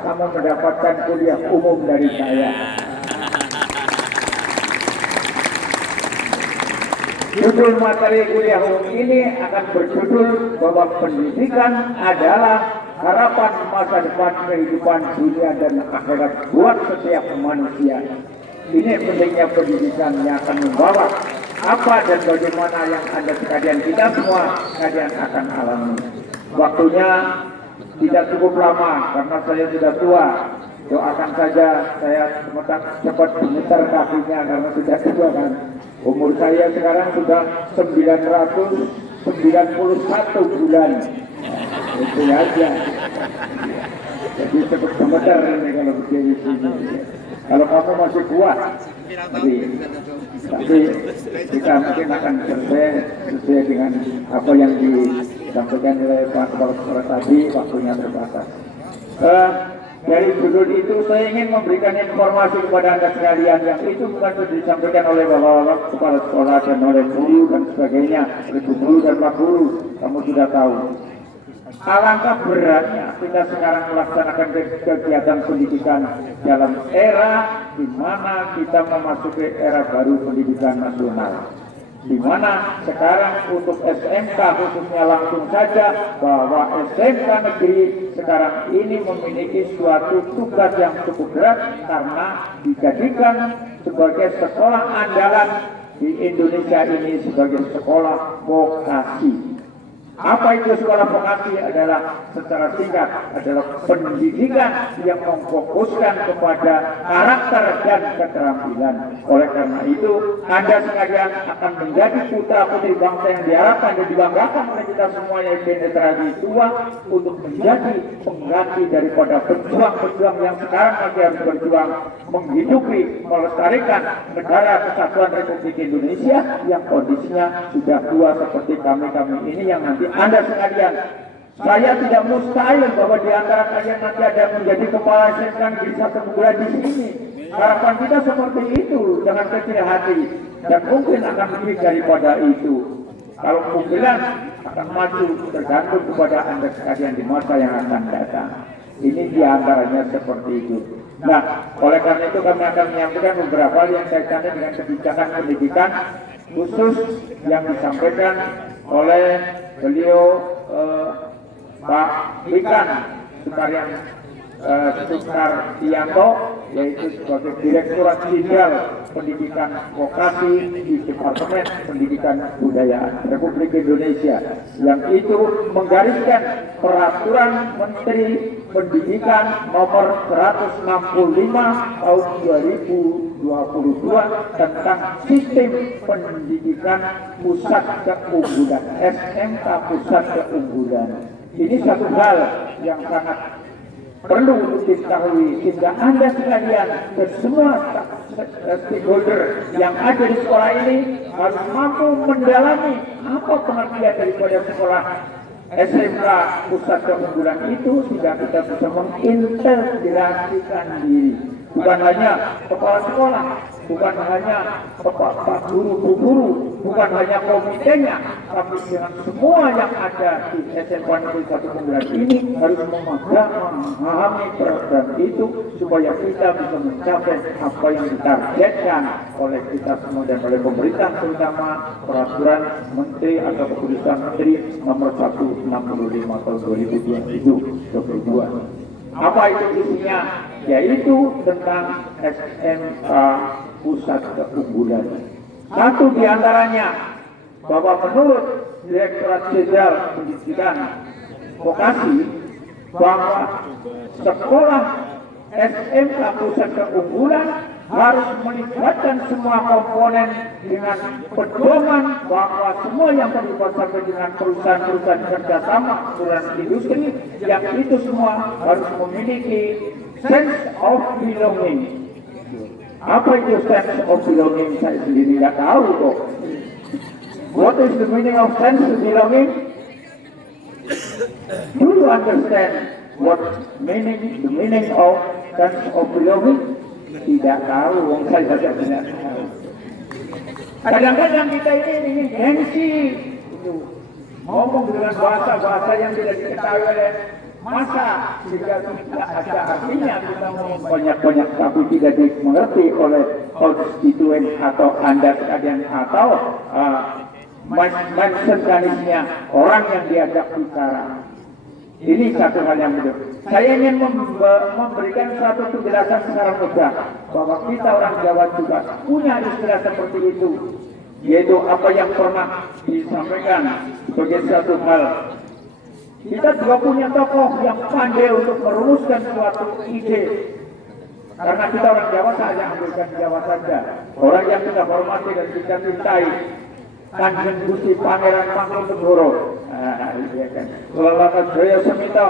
kamu mendapatkan kuliah umum dari saya. Judul materi kuliah umum ini akan berjudul bahwa pendidikan adalah harapan masa depan kehidupan dunia dan akhirat buat setiap manusia. Ini pentingnya pendidikan yang akan membawa apa dan bagaimana yang Anda sekalian, kita semua kalian akan alami. Waktunya tidak cukup lama karena saya sudah tua. Doakan saja saya cepat memutar kakinya karena sudah tua kan. Umur saya sekarang sudah 991 bulan. Itu aja. Jadi cepat gemeter ini kalau begini sini. Kalau kamu masih kuat, tapi kita mungkin akan sesuai dengan apa yang disampaikan oleh Pak Kepala tadi, waktunya terbatas. Dari judul itu saya ingin memberikan informasi kepada Anda sekalian yang itu bukan sudah disampaikan oleh bapak-bapak kepala sekolah dan oleh guru dan sebagainya, oleh guru dan pak guru, kamu sudah tahu. Alangkah beratnya kita sekarang melaksanakan kegiatan pendidikan dalam era di mana kita memasuki era baru pendidikan nasional. Di mana sekarang untuk SMK khususnya langsung saja bahwa SMK negeri sekarang ini memiliki suatu tugas yang cukup berat karena dijadikan sebagai sekolah andalan di Indonesia ini sebagai sekolah vokasi. Apa itu sekolah vokasi? Adalah secara singkat adalah pendidikan yang memfokuskan kepada karakter dan keterampilan. Oleh karena itu, Anda sekalian akan menjadi putra putri bangsa yang diharapkan dan dibanggakan oleh kita semua yang generasi tua untuk menjadi pengganti daripada pejuang-pejuang yang sekarang masih harus berjuang menghidupi, melestarikan negara kesatuan Republik Indonesia yang kondisinya sudah tua seperti kami-kami ini yang nanti Anda sekalian, saya tidak mustahil bahwa di antara kalian nanti ada menjadi kepala SMK Negeri 1 Bulan di sini. Harapan kita seperti itu, jangan kecil hati, dan mungkin akan lebih daripada itu. Kalau kemungkinan akan maju tergantung kepada Anda sekalian di masa yang akan datang. Ini di antaranya seperti itu. Nah, oleh karena itu kami akan menyampaikan beberapa hal yang kaitannya dengan kebijakan pendidikan khusus yang disampaikan oleh beliau Pak Wikan Sukartianto, yaitu sebagai Direktorat Jenderal Pendidikan Vokasi di Departemen Pendidikan Budayaan Republik Indonesia, yang itu menggariskan Peraturan Menteri Pendidikan Nomor 165 Tahun 2022 tentang Sistem Pendidikan Pusat Keunggulan, SMK Pusat Keunggulan. Ini satu hal yang sangat perlu untuk diketahui sehingga Anda sekalian dan semua stakeholder yang ada di sekolah ini harus mampu mendalami apa pengertian daripada sekolah SMK Pusat Keunggulan itu sehingga kita bisa mengintegrasikan diri. Bukan hanya kepala sekolah, bukan hanya pak guru, bu guru, bukan hanya komitenya, tapi dengan semua yang ada di SMK Negeri 1 Keunggulan ini harus memahami program itu supaya kita bisa mencapai apa yang ditargetkan oleh kita semua dan oleh pemerintah, terutama peraturan menteri atau keputusan menteri nomor 165 tahun 2022. Apa itu isinya? Yaitu tentang SMK Pusat Keunggulan. Satu di antaranya bahwa menurut Direktorat Jenderal Pendidikan Vokasi bahwa sekolah SMK Pusat Keunggulan harus melibatkan semua komponen dengan pedoman bahwa semua yang terlibat sampai dengan perusahaan-perusahaan kerjasama, perusahaan industri, yang itu semua harus memiliki sense of belonging. Apa itu sense of belonging? Saya sendiri nggak tahu kok. What is the meaning of sense of belonging? Do you understand what the meaning of sense of belonging? Tidak tahu, wong saya tidak tahu. Kadang-kadang kita ini ingin gengsi, ngomong dengan bahasa-bahasa yang tidak diketahui oleh masa sehingga tidak ada artinya kita ngomong banyak-banyak tapi tidak dimengerti oleh konstituen atau anda sekalian atau mensendanisnya orang yang diajak bicara. Ini satu hal yang benar. Saya ingin memberikan satu penjelasan secara mudah bahwa kita orang Jawa juga punya istilah seperti itu, yaitu apa yang pernah disampaikan sebagai satu hal. Kita juga punya tokoh yang pandai untuk merumuskan suatu ide. Karena kita orang Jawa saja ambilkan Jawa saja. Orang yang kita hormati dan kita cintai, Kanjeng Gusti Pangeran Mangkunegara. Iya kan. Lalakan Jaya Semita,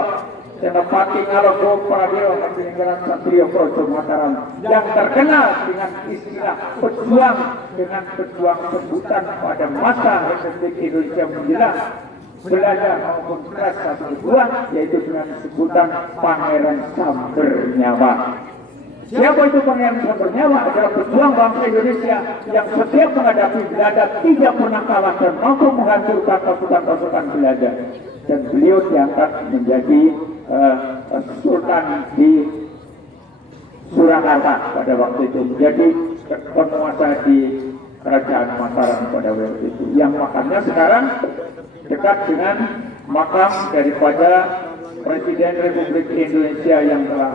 Senopati Ngalogo Pradewa Panjenengan Satrio Praja Mataram, yang terkenal dengan istilah pejuang dengan pejuang sebutan pada masa Republik Indonesia menjelang Belanda maupun kelas satu kedua, yaitu dengan sebutan Pangeran Sambernyawa. Siapa itu Pangeran Sambernyawa? Adalah pejuang bangsa Indonesia yang setiap menghadapi Belanda tidak pernah kalah dan mampu menghancurkan pasukan-pasukan Belanda. Dan beliau diangkat menjadi Sultan di Surakarta pada waktu itu, menjadi penguasa di Kerajaan Mataram pada waktu itu. Yang makanya sekarang dekat dengan makam daripada Presiden Republik Indonesia yang telah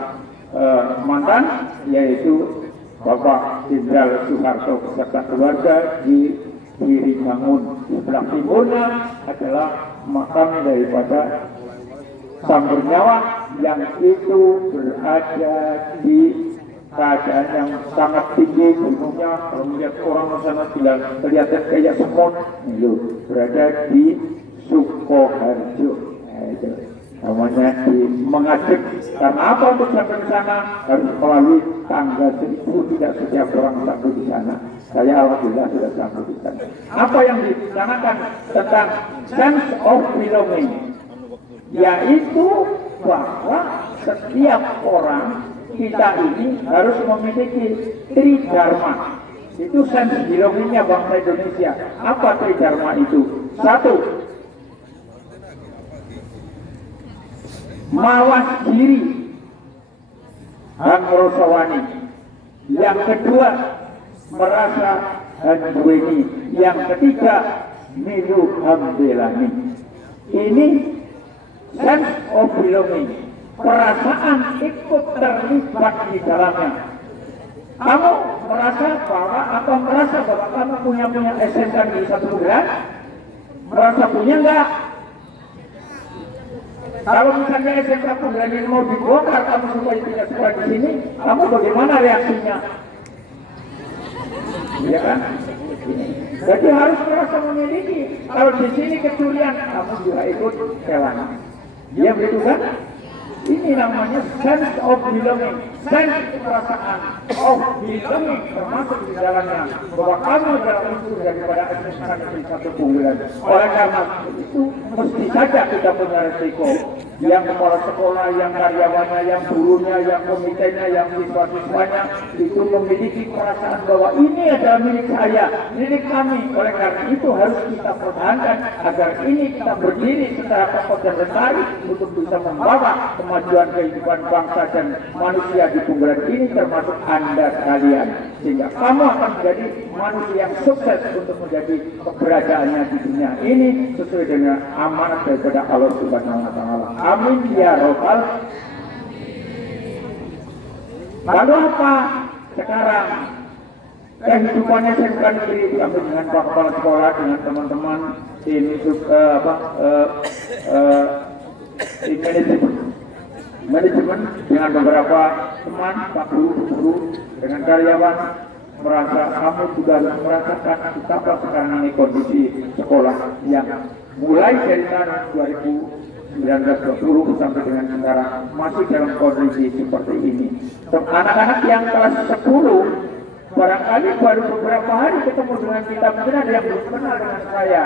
mantan, yaitu Bapak Jenderal Soeharto beserta keluarga di Giribangun. Di sebelah timurnya adalah makam daripada Sambernyawa yang itu berada di keadaan yang sangat tinggi gunungnya. Kalau melihat orang di sana kelihatan kayak semut, itu berada di Sukoharjo. Itu namanya di mengadep. Karena apa untuk sampai ke sana harus melalui tangga 1000, tidak setiap orang sampai di sana. Saya alhamdulillah sudah sampai di sana. Apa yang dicanakan tentang sense of belonging, yaitu bahwa setiap orang kita ini harus memiliki tridharma. Itu sense belongingnya bangsa Indonesia. Apa tridharma itu? Satu, mawas diri, hangrosawani. Yang kedua, merasa handweni. Yang ketiga, milu hambelani. Ini sense of belonging, perasaan ikut terlibat di dalamnya. Kamu merasa bahwa kamu punya SMK di satu bulan? Merasa punya enggak? Kalau misalnya SMK bulan ini mau dibongkar, kamu supaya tidak sekolah di sini, kamu bagaimana reaksinya? Iya kan? Jadi harus merasa memiliki. Kalau di sini kecurian, kamu juga ikut kelangan. Dia begitu kan? Ini namanya sense of belonging. Sense itu perasaan of belonging, termasuk di dalamnya bahwa kamu adalah unsur daripada SMK di satu keunggulan. Oleh karena itu mesti saja kita punya resiko. Yang kepala sekolah, yang karyawannya, yang gurunya, yang komitenya, yang siswa-siswanya itu memiliki perasaan bahwa ini adalah milik saya, milik kami. Oleh karena itu harus kita pertahankan agar ini kita berdiri secara kokoh dan lestari untuk bisa membawa kemajuan kehidupan bangsa dan manusia di Punggeran ini, termasuk Anda sekalian, sehingga kamu akan menjadi manusia yang sukses untuk menjadi keberadaannya di dunia ini sesuai dengan amanat daripada Allah Subhanahu wa Ta'ala. Amin ya robbal. Lalu apa sekarang kehidupannya SMK Negeri diambil dengan Pak Kepala Sekolah, dengan teman-teman tim manajemen, dengan beberapa teman, Pak Guru, dengan karyawan, merasa kamu juga harus merasakan betapa sekarang ini kondisi sekolah yang mulai dari tahun 2019 sampai dengan sekarang masih dalam kondisi seperti ini. Anak-anak yang kelas 10 barangkali baru beberapa hari ketemu dengan kita, mungkin ada yang belum kenal dengan saya.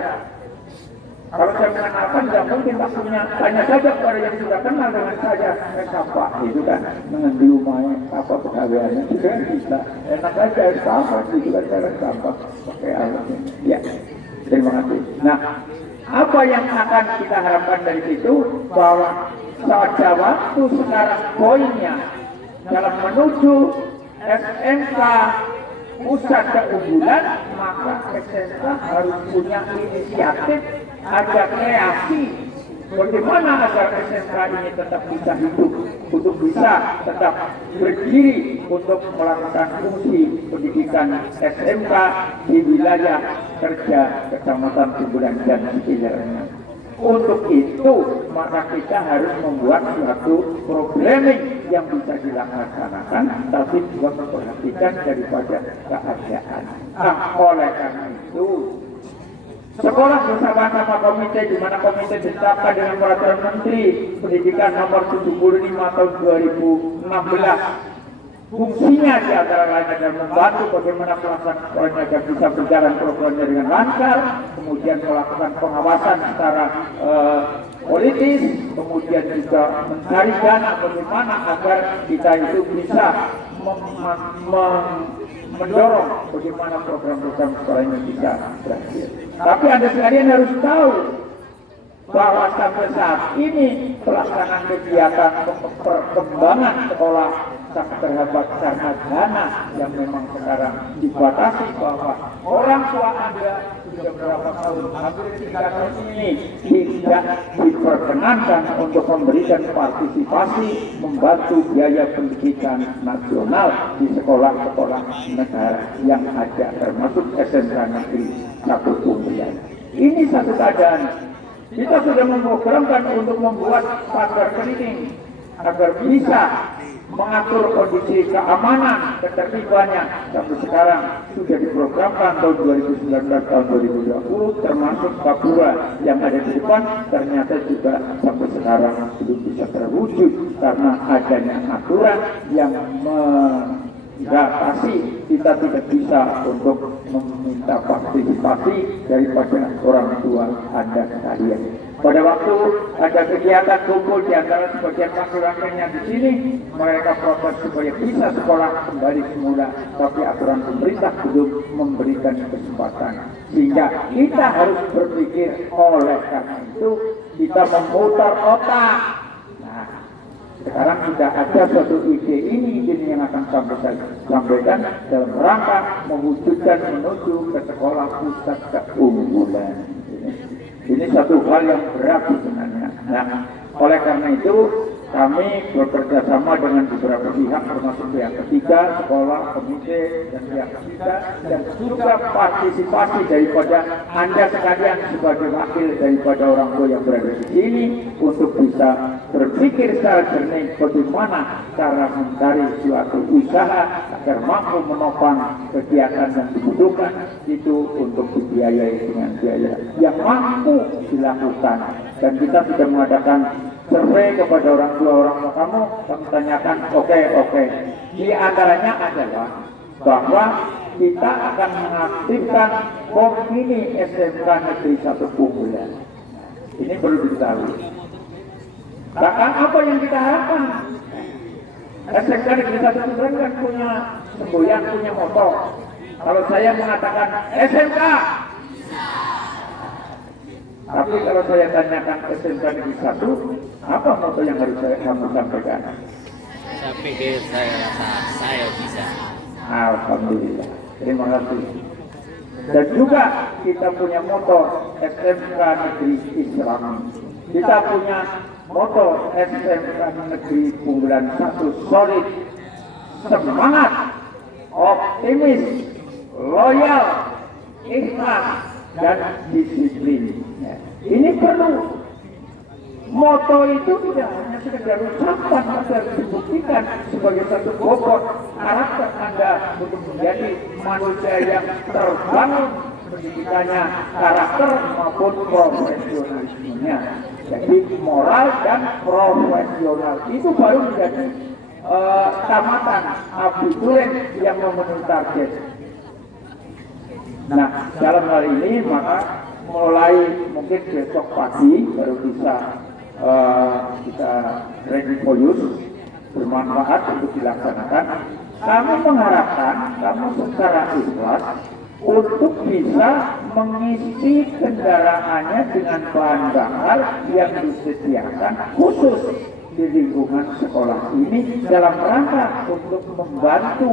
Kalau saya mengenalkan, tidak mungkin waktunya. Tanya saja kepada yang sudah kenal dengan saya. Siapa itu kan mengendi rumahnya, apa pegawaiannya, sudah bisa. Enak saja, sama itu kan cara gampang pakai alatnya. Ya, terima kasih. Nah, apa yang akan kita harapkan dari situ, bahwa pada waktu sekarang poinnya dalam menuju SMK pusat keunggulan, maka SMK harus punya inisiatif, ada kreasi bagaimana agar SMK ini tetap bisa hidup, untuk bisa tetap berdiri untuk melakukan fungsi pendidikan SMK di wilayah kerja Kecamatan Unggulan dan sekitarnya. Untuk itu, maka kita harus membuat suatu programming yang bisa dilaksanakan, tapi juga memperhatikan daripada keadaan. Oleh karena itu, sekolah bersama-sama komite, di mana komite ditetapkan dengan peraturan Menteri Pendidikan nomor 75 tahun 2016. Fungsinya di antara lain adalah membantu bagaimana pelaksanaan sekolahnya agar bisa berjalan programnya dengan lancar, kemudian melakukan pengawasan secara politis, kemudian juga mencari dana bagaimana agar kita itu bisa mendorong bagaimana program-program sekolah ini bisa berhasil. Tapi Anda sekalian harus tahu bahwa sampai saat ini pelaksanaan kegiatan perkembangan sekolah sangat terhambat karena dana yang memang sekarang dibatasi, bahwa orang tua Anda sudah berapa tahun, hampir 3 tahun ini tidak diperkenankan untuk memberikan partisipasi membantu biaya pendidikan nasional di sekolah-sekolah negara yang ada, termasuk SMK Negeri 1 Unggulan. Ini satu keadaan. Kita sudah memprogramkan untuk membuat pagar cleaning agar bisa mengatur kondisi keamanan, ketertibannya. Sampai sekarang sudah diprogramkan tahun 2019, tahun 2020, termasuk Papua yang ada di depan, ternyata juga sampai sekarang belum bisa terwujud karena adanya aturan yang membatasi kita tidak bisa untuk meminta partisipasi daripada orang tua Anda sekalian. Pada waktu ada kegiatan kumpul di antara sebagian laki-lakinya di sini, mereka protes supaya bisa sekolah kembali semula, tapi aturan pemerintah belum memberikan kesempatan. Sehingga kita harus berpikir, oleh karena itu kita memutar otak. Nah, sekarang sudah ada suatu ide ini yang akan saya sampaikan dalam rangka mewujudkan menuju ke sekolah pusat keunggulan. Ini satu hal yang berat sebenarnya. Nah, oleh karena itu kami bekerja sama dengan beberapa pihak, termasuk pihak ketiga, sekolah, komite, dan pihak ketiga, dan juga partisipasi daripada Anda sekalian sebagai wakil daripada orang tua yang berada di sini untuk bisa berpikir secara jernih bagaimana cara mencari suatu usaha agar mampu menopang kegiatan yang dibutuhkan itu untuk dibiayai dengan biaya yang mampu dilakukan. Dan kita sudah mengadakan survei kepada orang tua kamu tanyakan, oke. Di antaranya adalah bahwa kita akan mengaktifkan Komini SMK Negeri 1 Unggulan. Ini perlu diketahui. Bahkan apa yang kita harapkan? SMK Negeri 1 Unggulan kan punya semboyan, punya moto. Kalau saya mengatakan SMK, tapi kalau saya tanyakan SMK Negeri 1, apa moto yang harus kamu sampaikan? Saya pikir saya bisa. Alhamdulillah. Terima kasih. Dan juga kita punya moto SMK Negeri Islam. Kita punya moto SMK Negeri Unggulan 1 solid, semangat, optimis, loyal, ikhlas, dan disiplin. Ini perlu. Moto itu tidak hanya sekedar ucapan, tapi harus dibuktikan sebagai satu bobot karakter Anda untuk menjadi manusia yang terbangun pendidikannya, karakter maupun profesionalismenya. Jadi moral dan profesional itu baru menjadi tamatan abdi tulen yang memenuhi target. Nah, dalam hal ini maka mulai mungkin besok pagi baru bisa kita ready for use, bermanfaat untuk dilaksanakan. Kami mengharapkan kamu secara ikhlas untuk bisa mengisi kendaraannya dengan bahan bakar yang disediakan khusus di lingkungan sekolah ini dalam rangka untuk membantu